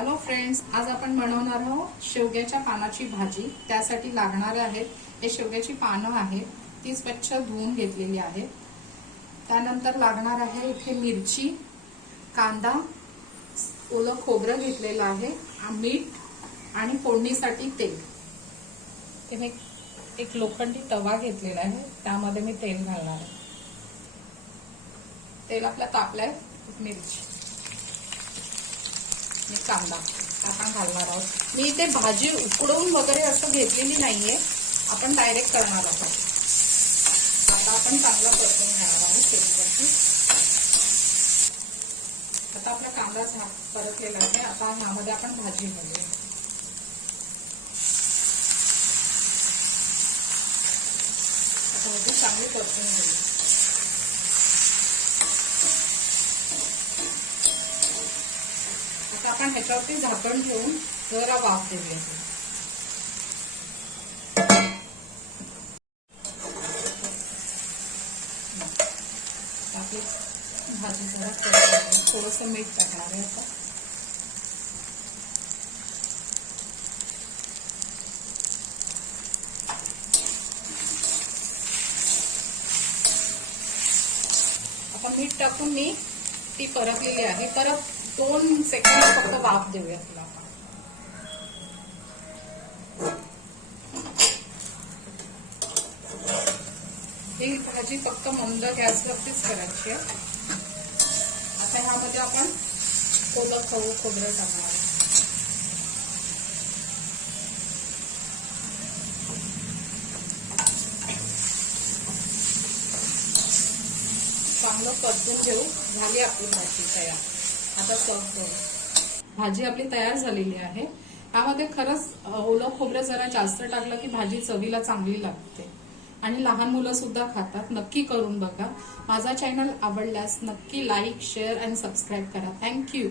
Hello friends, आज आपण बनवणार आहोत शेवग्याच्या पानाची भाजी। त्यासाठी लागणारे आहेत हे शेवग्याची पानं आहेत, ती स्वच्छ धुवून घेतलेली आहेत। त्यानंतर लागणार आहे इथे मिरची, कांदा, ओलं खोबरं घेतलेलं आहे, मीठ आणि फोडणीसाठी तेल। मी एक लोखंडी तवा घेतलेला आहे, त्यामध्ये मी तेल घालणार आहे। तेल आपलं तापलंय, मिरची कांदा आपण घालणार आहोत। मी इथे भाजी उकडवून वगैरे असं घेतलेली नाहीये, आपण डायरेक्ट करणार आहोत। आता आपण चांगला परतून घेणार आहोत तेलावरती। आता आपला कांदा परतलेला आहे, आता ह्यामध्ये आपण भाजी घालूया। आता भाजी चांगली परतून घेऊया। आता आपण ह्याच्यावरती झाकण ठेवून जरा वाफ देऊया। आपली भाजी जरा थोडंसं मीठ टाकणार आहे। आता आपण मीठ टाकून मी ती परतलेली आहे। परत 2 सेकंद फक्त वाफ देऊया तिला। ही भाजी फक्त मंद गॅसवरतीच करायची आहे। आता ह्यामध्ये आपण ओलं खोबरं टाकणार आहे। चांगलं परतून घेऊ। झाली आपली भाजी तयार। आता सर्व करू। भाजी आपली तयार झालेली आहे। यामध्ये खरंच ओलं खोबरं जरा जास्त टाकलं की भाजी चवीला चांगली लागते आणि लहान मुलं सुद्धा खातात। नक्की करून बघा। माझा चॅनल आवडल्यास नक्की लाईक, शेअर आणि सबस्क्राईब करा। थँक्यू।